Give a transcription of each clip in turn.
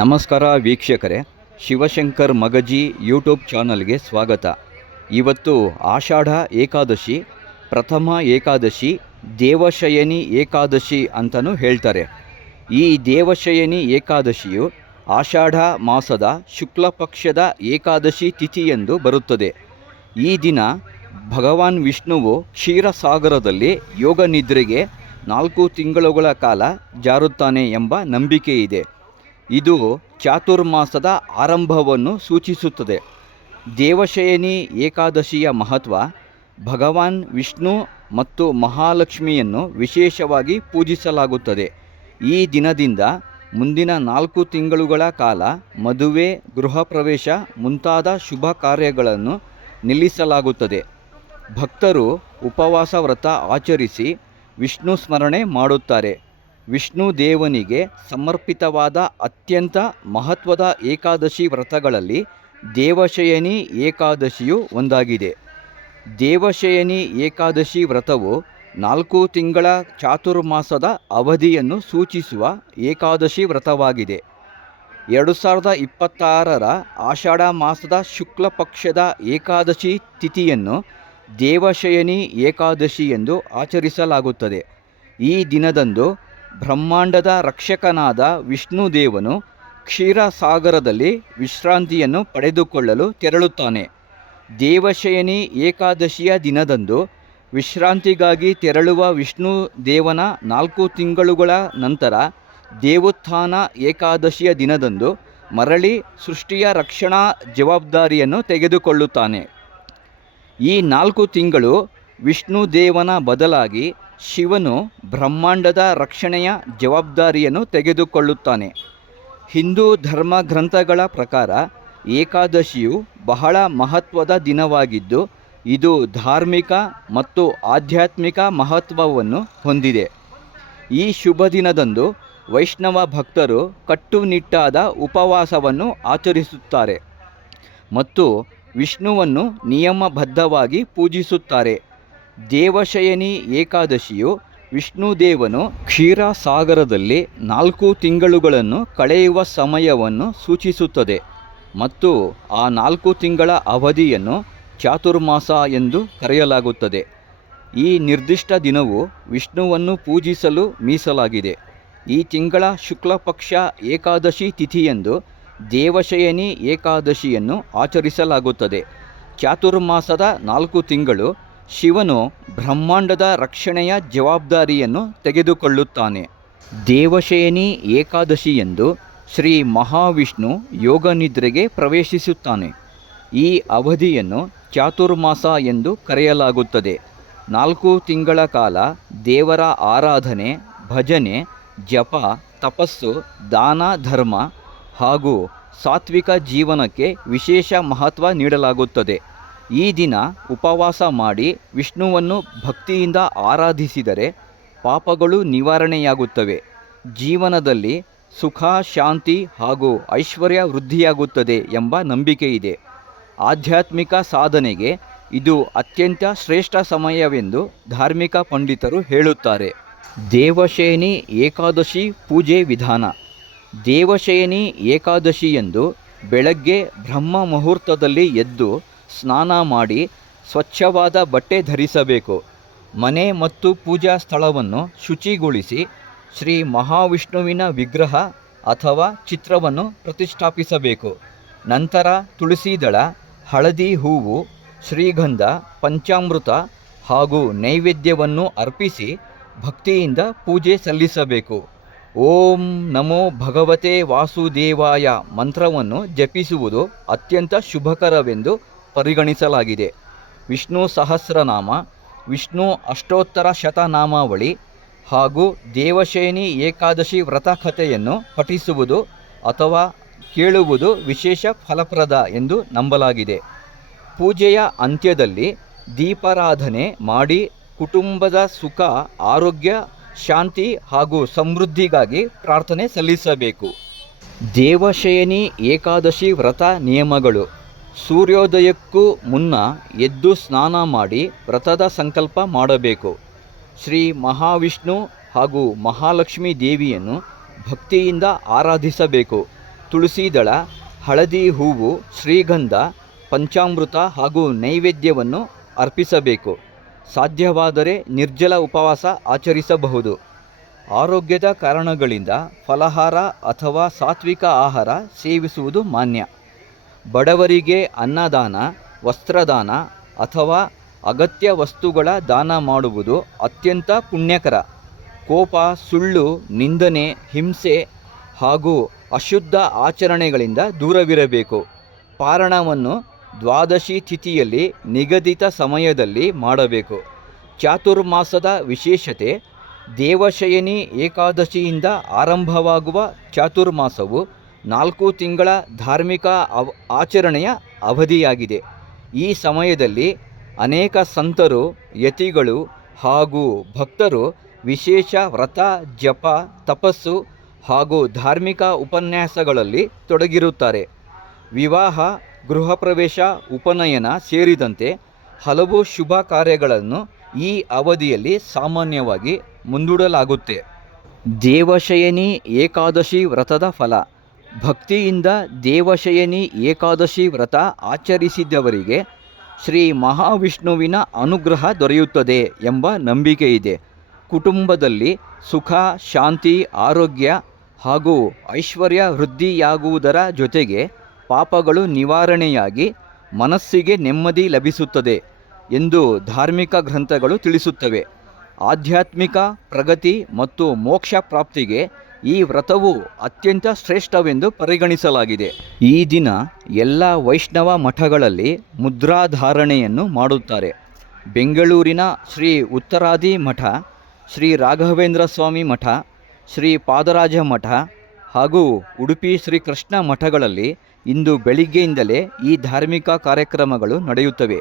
ನಮಸ್ಕಾರ ವೀಕ್ಷಕರೇ, ಶಿವಶಂಕರ್ ಮಗಜಿ ಯೂಟ್ಯೂಬ್ ಚಾನಲ್ಗೆ ಸ್ವಾಗತ. ಇವತ್ತು ಆಷಾಢ ಏಕಾದಶಿ, ಪ್ರಥಮ ಏಕಾದಶಿ, ದೇವಶಯನಿ ಏಕಾದಶಿ ಅಂತಲೂ ಹೇಳ್ತಾರೆ. ಈ ದೇವಶಯನಿ ಏಕಾದಶಿಯು ಆಷಾಢ ಮಾಸದ ಶುಕ್ಲ ಪಕ್ಷದ ಏಕಾದಶಿ ತಿಥಿಯೆಂದು ಬರುತ್ತದೆ. ಈ ದಿನ ಭಗವಾನ್ ವಿಷ್ಣುವು ಕ್ಷೀರಸಾಗರದಲ್ಲಿ ಯೋಗ ನಿದ್ರೆಗೆ 4 ತಿಂಗಳುಗಳ ಕಾಲ ಜಾರುತ್ತಾನೆ ಎಂಬ ನಂಬಿಕೆ ಇದೆ. ಇದು ಚಾತುರ್ಮಾಸದ ಆರಂಭವನ್ನು ಸೂಚಿಸುತ್ತದೆ. ದೇವಶಯನಿ ಏಕಾದಶಿಯ ಮಹತ್ವ: ಭಗವಾನ್ ವಿಷ್ಣು ಮತ್ತು ಮಹಾಲಕ್ಷ್ಮಿಯನ್ನು ವಿಶೇಷವಾಗಿ ಪೂಜಿಸಲಾಗುತ್ತದೆ. ಈ ದಿನದಿಂದ ಮುಂದಿನ 4 ತಿಂಗಳುಗಳ ಕಾಲ ಮದುವೆ, ಗೃಹ ಪ್ರವೇಶ ಮುಂತಾದ ಶುಭ ಕಾರ್ಯಗಳನ್ನು ನಿಲ್ಲಿಸಲಾಗುತ್ತದೆ. ಭಕ್ತರು ಉಪವಾಸ ವ್ರತ ಆಚರಿಸಿ ವಿಷ್ಣು ಸ್ಮರಣೆ ಮಾಡುತ್ತಾರೆ. ವಿಷ್ಣು ದೇವನಿಗೆ ಸಮರ್ಪಿತವಾದ ಅತ್ಯಂತ ಮಹತ್ವದ ಏಕಾದಶಿ ವ್ರತಗಳಲ್ಲಿ ದೇವಶಯನಿ ಏಕಾದಶಿಯು ಒಂದಾಗಿದೆ. ದೇವಶಯನಿ ಏಕಾದಶಿ ವ್ರತವು 4 ತಿಂಗಳ ಚಾತುರ್ಮಾಸದ ಅವಧಿಯನ್ನು ಸೂಚಿಸುವ ಏಕಾದಶಿ ವ್ರತವಾಗಿದೆ. 2026ರ ಆಷಾಢ ಮಾಸದ ಶುಕ್ಲ ಪಕ್ಷದ ಏಕಾದಶಿ ತಿಥಿಯನ್ನು ದೇವಶಯನಿ ಏಕಾದಶಿ ಎಂದು ಆಚರಿಸಲಾಗುತ್ತದೆ. ಈ ದಿನದಂದು ಬ್ರಹ್ಮಾಂಡದ ರಕ್ಷಕನಾದ ವಿಷ್ಣುದೇವನು ಕ್ಷೀರಸಾಗರದಲ್ಲಿ ವಿಶ್ರಾಂತಿಯನ್ನು ಪಡೆದುಕೊಳ್ಳಲು ತೆರಳುತ್ತಾನೆ. ದೇವಶಯನಿ ಏಕಾದಶಿಯ ದಿನದಂದು ವಿಶ್ರಾಂತಿಗಾಗಿ ತೆರಳುವ ವಿಷ್ಣುದೇವನ 4 ತಿಂಗಳುಗಳ ನಂತರ ದೇವೋತ್ಥಾನ ಏಕಾದಶಿಯ ದಿನದಂದು ಮರಳಿ ಸೃಷ್ಟಿಯ ರಕ್ಷಣಾ ಜವಾಬ್ದಾರಿಯನ್ನು ತೆಗೆದುಕೊಳ್ಳುತ್ತಾನೆ. ಈ 4 ತಿಂಗಳು ವಿಷ್ಣುದೇವನ ಬದಲಾಗಿ ಶಿವನು ಬ್ರಹ್ಮಾಂಡದ ರಕ್ಷಣೆಯ ಜವಾಬ್ದಾರಿಯನ್ನು ತೆಗೆದುಕೊಳ್ಳುತ್ತಾನೆ. ಹಿಂದೂ ಧರ್ಮ ಗ್ರಂಥಗಳ ಪ್ರಕಾರ ಏಕಾದಶಿಯು ಬಹಳ ಮಹತ್ವದ ದಿನವಾಗಿದ್ದು, ಇದು ಧಾರ್ಮಿಕ ಮತ್ತು ಆಧ್ಯಾತ್ಮಿಕ ಮಹತ್ವವನ್ನು ಹೊಂದಿದೆ. ಈ ಶುಭ ದಿನದಂದು ವೈಷ್ಣವ ಭಕ್ತರು ಕಟ್ಟುನಿಟ್ಟಾದ ಉಪವಾಸವನ್ನು ಆಚರಿಸುತ್ತಾರೆ ಮತ್ತು ವಿಷ್ಣುವನ್ನು ನಿಯಮಬದ್ಧವಾಗಿ ಪೂಜಿಸುತ್ತಾರೆ. ದೇವಶಯನಿ ಏಕಾದಶಿಯು ವಿಷ್ಣುದೇವನು ಕ್ಷೀರಸಾಗರದಲ್ಲಿ 4 ತಿಂಗಳುಗಳನ್ನು ಕಳೆಯುವ ಸಮಯವನ್ನು ಸೂಚಿಸುತ್ತದೆ ಮತ್ತು ಆ 4 ತಿಂಗಳ ಅವಧಿಯನ್ನು ಚಾತುರ್ಮಾಸ ಎಂದು ಕರೆಯಲಾಗುತ್ತದೆ. ಈ ನಿರ್ದಿಷ್ಟ ದಿನವು ವಿಷ್ಣುವನ್ನು ಪೂಜಿಸಲು ಮೀಸಲಾಗಿದೆ. ಈ ತಿಂಗಳ ಶುಕ್ಲ ಪಕ್ಷ ಏಕಾದಶಿ ತಿಥಿಯಂದು ದೇವಶಯನಿ ಏಕಾದಶಿಯನ್ನು ಆಚರಿಸಲಾಗುತ್ತದೆ. ಚಾತುರ್ಮಾಸದ 4 ತಿಂಗಳು ಶಿವನು ಬ್ರಹ್ಮಾಂಡದ ರಕ್ಷಣೆಯ ಜವಾಬ್ದಾರಿಯನ್ನು ತೆಗೆದುಕೊಳ್ಳುತ್ತಾನೆ. ದೇವಶಯನಿ ಏಕಾದಶಿಯಂದು ಶ್ರೀ ಮಹಾವಿಷ್ಣು ಯೋಗ ನಿದ್ರೆಗೆ ಪ್ರವೇಶಿಸುತ್ತಾನೆ. ಈ ಅವಧಿಯನ್ನು ಚಾತುರ್ಮಾಸ ಎಂದು ಕರೆಯಲಾಗುತ್ತದೆ. 4 ತಿಂಗಳ ಕಾಲ ದೇವರ ಆರಾಧನೆ, ಭಜನೆ, ಜಪ, ತಪಸ್ಸು, ದಾನ ಧರ್ಮ ಹಾಗೂ ಸಾತ್ವಿಕ ಜೀವನಕ್ಕೆ ವಿಶೇಷ ಮಹತ್ವ ನೀಡಲಾಗುತ್ತದೆ. ಈ ದಿನ ಉಪವಾಸ ಮಾಡಿ ವಿಷ್ಣುವನ್ನು ಭಕ್ತಿಯಿಂದ ಆರಾಧಿಸಿದರೆ ಪಾಪಗಳು ನಿವಾರಣೆಯಾಗುತ್ತವೆ, ಜೀವನದಲ್ಲಿ ಸುಖ, ಶಾಂತಿ ಹಾಗೂ ಐಶ್ವರ್ಯ ವೃದ್ಧಿಯಾಗುತ್ತದೆ ಎಂಬ ನಂಬಿಕೆಯಿದೆ. ಆಧ್ಯಾತ್ಮಿಕ ಸಾಧನೆಗೆ ಇದು ಅತ್ಯಂತ ಶ್ರೇಷ್ಠ ಸಮಯವೆಂದು ಧಾರ್ಮಿಕ ಪಂಡಿತರು ಹೇಳುತ್ತಾರೆ. ದೇವಶಯನಿ ಏಕಾದಶಿ ಪೂಜೆ ವಿಧಾನ: ದೇವಶಯನಿ ಏಕಾದಶಿಯಂದು ಬೆಳಗ್ಗೆ ಬ್ರಹ್ಮ ಮುಹೂರ್ತದಲ್ಲಿ ಎದ್ದು ಸ್ನಾನ ಮಾಡಿ ಸ್ವಚ್ಛವಾದ ಬಟ್ಟೆ ಧರಿಸಬೇಕು. ಮನೆ ಮತ್ತು ಪೂಜಾ ಸ್ಥಳವನ್ನು ಶುಚಿಗೊಳಿಸಿ ಶ್ರೀ ಮಹಾವಿಷ್ಣುವಿನ ವಿಗ್ರಹ ಅಥವಾ ಚಿತ್ರವನ್ನು ಪ್ರತಿಷ್ಠಾಪಿಸಬೇಕು. ನಂತರ ತುಳಸಿ ದಳ, ಹಳದಿ ಹೂವು, ಶ್ರೀಗಂಧ, ಪಂಚಾಮೃತ ಹಾಗೂ ನೈವೇದ್ಯವನ್ನು ಅರ್ಪಿಸಿ ಭಕ್ತಿಯಿಂದ ಪೂಜೆ ಸಲ್ಲಿಸಬೇಕು. ಓಂ ನಮೋ ಭಗವತೆ ವಾಸುದೇವಾಯ ಮಂತ್ರವನ್ನು ಜಪಿಸುವುದು ಅತ್ಯಂತ ಶುಭಕರವೆಂದು ಪರಿಗಣಿಸಲಾಗಿದೆ. ವಿಷ್ಣು ಸಹಸ್ರನಾಮ, ವಿಷ್ಣು ಅಷ್ಟೋತ್ತರ ಶತನಾಮಾವಳಿ ಹಾಗೂ ದೇವಶಯನಿ ಏಕಾದಶಿ ವ್ರತ ಕಥೆಯನ್ನು ಪಠಿಸುವುದು ಅಥವಾ ಕೇಳುವುದು ವಿಶೇಷ ಫಲಪ್ರದ ಎಂದು ನಂಬಲಾಗಿದೆ. ಪೂಜೆಯ ಅಂತ್ಯದಲ್ಲಿ ದೀಪಾರಾಧನೆ ಮಾಡಿ ಕುಟುಂಬದ ಸುಖ, ಆರೋಗ್ಯ, ಶಾಂತಿ ಹಾಗೂ ಸಮೃದ್ಧಿಗಾಗಿ ಪ್ರಾರ್ಥನೆ ಸಲ್ಲಿಸಬೇಕು. ದೇವಶಯನಿ ಏಕಾದಶಿ ವ್ರತ ನಿಯಮಗಳು: ಸೂರ್ಯೋದಯಕ್ಕೂ ಮುನ್ನ ಎದ್ದು ಸ್ನಾನ ಮಾಡಿ ವ್ರತದ ಸಂಕಲ್ಪ ಮಾಡಬೇಕು. ಶ್ರೀ ಮಹಾವಿಷ್ಣು ಹಾಗೂ ಮಹಾಲಕ್ಷ್ಮೀ ದೇವಿಯನ್ನು ಭಕ್ತಿಯಿಂದ ಆರಾಧಿಸಬೇಕು. ತುಳಸಿ ದಳ, ಹಳದಿ ಹೂವು, ಶ್ರೀಗಂಧ, ಪಂಚಾಮೃತ ಹಾಗೂ ನೈವೇದ್ಯವನ್ನು ಅರ್ಪಿಸಬೇಕು. ಸಾಧ್ಯವಾದರೆ ನಿರ್ಜಲ ಉಪವಾಸ ಆಚರಿಸಬಹುದು. ಆರೋಗ್ಯದ ಕಾರಣಗಳಿಂದ ಫಲಾಹಾರ ಅಥವಾ ಸಾತ್ವಿಕ ಆಹಾರ ಸೇವಿಸುವುದು ಮಾನ್ಯ. ಬಡವರಿಗೆ ಅನ್ನದಾನ, ವಸ್ತ್ರದಾನ ಅಥವಾ ಅಗತ್ಯ ವಸ್ತುಗಳ ದಾನ ಮಾಡುವುದು ಅತ್ಯಂತ ಪುಣ್ಯಕರ. ಕೋಪ, ಸುಳ್ಳು, ನಿಂದನೆ, ಹಿಂಸೆ ಹಾಗೂ ಅಶುದ್ಧ ಆಚರಣೆಗಳಿಂದ ದೂರವಿರಬೇಕು. ಪಾರಣವನ್ನು ದ್ವಾದಶಿ ತಿಥಿಯಲ್ಲಿ ನಿಗದಿತ ಸಮಯದಲ್ಲಿ ಮಾಡಬೇಕು. ಚಾತುರ್ಮಾಸದ ವಿಶೇಷತೆ: ದೇವಶಯನಿ ಏಕಾದಶಿಯಿಂದ ಆರಂಭವಾಗುವ ಚಾತುರ್ಮಾಸವು 4 ತಿಂಗಳ ಧಾರ್ಮಿಕ ಆಚರಣೆಯ ಅವಧಿಯಾಗಿದೆ. ಈ ಸಮಯದಲ್ಲಿ ಅನೇಕ ಸಂತರು, ಯತಿಗಳು ಹಾಗೂ ಭಕ್ತರು ವಿಶೇಷ ವ್ರತ, ಜಪ, ತಪಸ್ಸು ಹಾಗೂ ಧಾರ್ಮಿಕ ಉಪನ್ಯಾಸಗಳಲ್ಲಿ ತೊಡಗಿರುತ್ತಾರೆ. ವಿವಾಹ, ಗೃಹಪ್ರವೇಶ, ಉಪನಯನ ಸೇರಿದಂತೆ ಹಲವು ಶುಭ ಕಾರ್ಯಗಳನ್ನು ಈ ಅವಧಿಯಲ್ಲಿ ಸಾಮಾನ್ಯವಾಗಿ ಮುಂದೂಡಲಾಗುತ್ತೆ. ದೇವಶಯನಿ ಏಕಾದಶಿ ವ್ರತದ ಫಲ: ಭಕ್ತಿಯಿಂದ ದೇವಶಯನಿ ಏಕಾದಶಿ ವ್ರತ ಆಚರಿಸಿದವರಿಗೆ ಶ್ರೀ ಮಹಾವಿಷ್ಣುವಿನ ಅನುಗ್ರಹ ದೊರೆಯುತ್ತದೆ ಎಂಬ ನಂಬಿಕೆಯಿದೆ. ಕುಟುಂಬದಲ್ಲಿ ಸುಖ, ಶಾಂತಿ, ಆರೋಗ್ಯ ಹಾಗೂ ಐಶ್ವರ್ಯ ವೃದ್ಧಿಯಾಗುವುದರ ಜೊತೆಗೆ ಪಾಪಗಳು ನಿವಾರಣೆಯಾಗಿ ಮನಸ್ಸಿಗೆ ನೆಮ್ಮದಿ ಲಭಿಸುತ್ತದೆ ಎಂದು ಧಾರ್ಮಿಕ ಗ್ರಂಥಗಳು ತಿಳಿಸುತ್ತವೆ. ಆಧ್ಯಾತ್ಮಿಕ ಪ್ರಗತಿ ಮತ್ತು ಮೋಕ್ಷ ಪ್ರಾಪ್ತಿಗೆ ಈ ವ್ರತವು ಅತ್ಯಂತ ಶ್ರೇಷ್ಠವೆಂದು ಪರಿಗಣಿಸಲಾಗಿದೆ. ಈ ದಿನ ಎಲ್ಲ ವೈಷ್ಣವ ಮಠಗಳಲ್ಲಿ ಮುದ್ರಾಧಾರಣೆಯನ್ನು ಮಾಡುತ್ತಾರೆ. ಬೆಂಗಳೂರಿನ ಶ್ರೀ ಉತ್ತರಾದಿ ಮಠ, ಶ್ರೀ ರಾಘವೇಂದ್ರ ಸ್ವಾಮಿ ಮಠ, ಶ್ರೀ ಪಾದರಾಜ ಮಠ ಹಾಗೂ ಉಡುಪಿ ಶ್ರೀ ಕೃಷ್ಣ ಮಠಗಳಲ್ಲಿ ಇಂದು ಬೆಳಿಗ್ಗೆಯಿಂದಲೇ ಈ ಧಾರ್ಮಿಕ ಕಾರ್ಯಕ್ರಮಗಳು ನಡೆಯುತ್ತವೆ.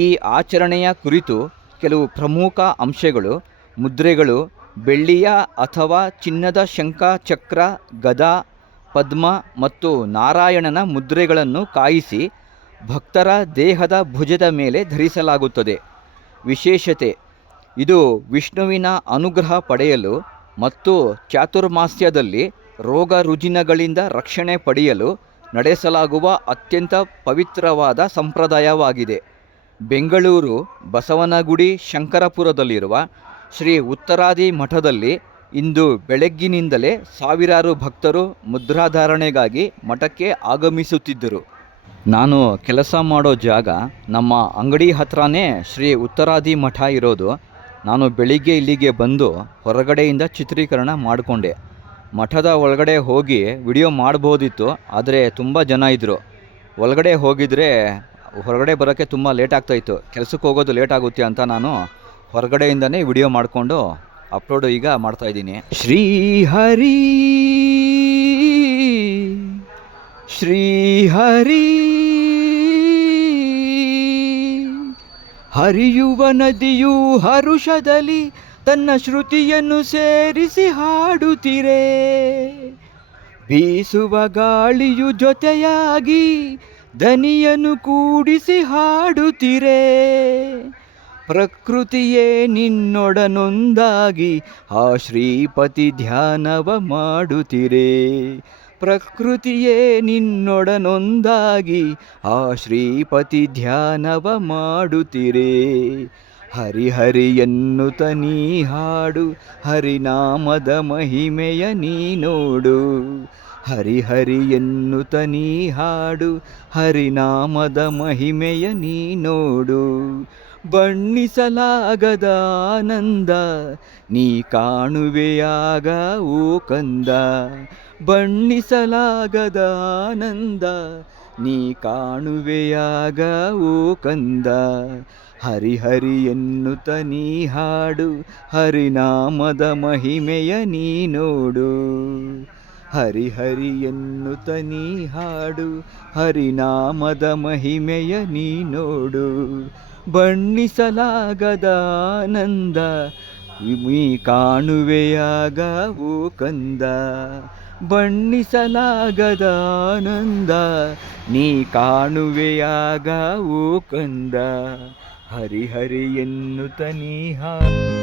ಈ ಆಚರಣೆಯ ಕುರಿತು ಕೆಲವು ಪ್ರಮುಖ ಅಂಶಗಳು: ಮುದ್ರೆಗಳು: ಬೆಳ್ಳಿಯ ಅಥವಾ ಚಿನ್ನದ ಶಂಖ, ಚಕ್ರ, ಗದಾ, ಪದ್ಮ ಮತ್ತು ನಾರಾಯಣನ ಮುದ್ರೆಗಳನ್ನು ಕಾಯಿಸಿ ಭಕ್ತರ ದೇಹದ ಭುಜದ ಮೇಲೆ ಧರಿಸಲಾಗುತ್ತದೆ. ವಿಶೇಷತೆ: ಇದು ವಿಷ್ಣುವಿನ ಅನುಗ್ರಹ ಪಡೆಯಲು ಮತ್ತು ಚಾತುರ್ಮಾಸ್ಯದಲ್ಲಿ ರೋಗ ರುಜಿನಗಳಿಂದ ರಕ್ಷಣೆ ಪಡೆಯಲು ನಡೆಸಲಾಗುವ ಅತ್ಯಂತ ಪವಿತ್ರವಾದ ಸಂಪ್ರದಾಯವಾಗಿದೆ. ಬೆಂಗಳೂರು ಬಸವನಗುಡಿ ಶಂಕರಪುರದಲ್ಲಿರುವ ಶ್ರೀ ಉತ್ತರಾದಿ ಮಠದಲ್ಲಿ ಇಂದು ಬೆಳಗ್ಗಿನಿಂದಲೇ ಸಾವಿರಾರು ಭಕ್ತರು ಮುದ್ರಾಧಾರಣೆಗಾಗಿ ಮಠಕ್ಕೆ ಆಗಮಿಸುತ್ತಿದ್ದರು. ನಾನು ಕೆಲಸ ಮಾಡೋ ಜಾಗ ನಮ್ಮ ಅಂಗಡಿ ಹತ್ರನೇ ಶ್ರೀ ಉತ್ತರಾದಿ ಮಠ ಇರೋದು. ನಾನು ಬೆಳಿಗ್ಗೆ ಇಲ್ಲಿಗೆ ಬಂದು ಹೊರಗಡೆಯಿಂದ ಚಿತ್ರೀಕರಣ ಮಾಡಿಕೊಂಡೆ. ಮಠದ ಒಳಗಡೆ ಹೋಗಿ ವಿಡಿಯೋ ಮಾಡ್ಬೋದಿತ್ತು, ಆದರೆ ತುಂಬ ಜನ ಇದ್ದರು. ಒಳಗಡೆ ಹೋಗಿದರೆ ಹೊರಗಡೆ ಬರೋಕ್ಕೆ ತುಂಬ ಲೇಟ್ ಆಗ್ತಾಯಿತ್ತು. ಕೆಲಸಕ್ಕೆ ಹೋಗೋದು ಲೇಟ್ ಆಗುತ್ತೆ ಅಂತ ನಾನು ಹೊರಗಡೆಯಿಂದನೇ ವಿಡಿಯೋ ಮಾಡಿಕೊಂಡು ಅಪ್ಲೋಡ್ ಈಗ ಮಾಡ್ತಾಯಿದ್ದೀನಿ. ಶ್ರೀಹರಿ ಶ್ರೀಹರಿ ಹರಿಯುವ ನದಿಯು ಹರುಷದಲ್ಲಿ ತನ್ನ ಶ್ರುತಿಯನ್ನು ಸೇರಿಸಿ ಹಾಡುತ್ತಿರೆ. ಬೀಸುವ ಗಾಳಿಯು ಜೊತೆಯಾಗಿ ದನಿಯನ್ನು ಕೂಡಿಸಿ ಹಾಡುತ್ತಿರೆ. ಪ್ರಕೃತಿಯೇ ನಿನ್ನೊಡನೊಂದಾಗಿ ಆ ಶ್ರೀಪತಿ ಧ್ಯಾನವ ಮಾಡುತ್ತಿರೆ. ಪ್ರಕೃತಿಯೇ ನಿನ್ನೊಡನೊಂದಾಗಿ ಆ ಶ್ರೀಪತಿ ಧ್ಯಾನವ ಮಾಡುತ್ತಿರೆ. ಹರಿಹರಿ ಎನ್ನುತ್ತ ನೀ ಹಾಡು, ಹರಿನಾಮದ ಮಹಿಮೆಯ ನೀ ನೋಡು. ಹರಿಹರಿ ಎನ್ನುತ್ತ ನೀ ಹಾಡು, ಹರಿನಾಮದ ಮಹಿಮೆಯ ನೀ ನೋಡು. ಬಣ್ಣಿಸಲಾಗದ ಆನಂದ ನೀ ಕಾಣುವೆಯಾಗ ಓ ಕಂದ. ಬಣ್ಣಿಸಲಾಗದ ಆನಂದ ನೀ ಕಾಣುವೆಯಾಗ ಓ ಕಂದ. ಹರಿಹರಿ ಎನ್ನುತ್ತ ನೀ ಹಾಡು, ಹರಿನಾಮದ ಮಹಿಮೆಯ ನೀ ನೋಡು. ಹರಿಹರಿ ಎನ್ನುತ್ತ ನೀ ಹಾಡು, ಹರಿನಾಮದ ಮಹಿಮೆಯ ನೀ ನೋಡು. ಬಣ್ಣಿಸಲಾಗದ ಆನಂದ ನೀ ಕಾಣುವೆಯಾಗ ಓ ಕಂದ. ಬಣ್ಣಿಸಲಾಗದ ಆನಂದ ನೀ ಕಾಣುವೆಯಾಗ ಓ ಕಂದ. ಹರಿಹರಿ ಎನ್ನುತ್ತ ನೀ ಹಾಡು.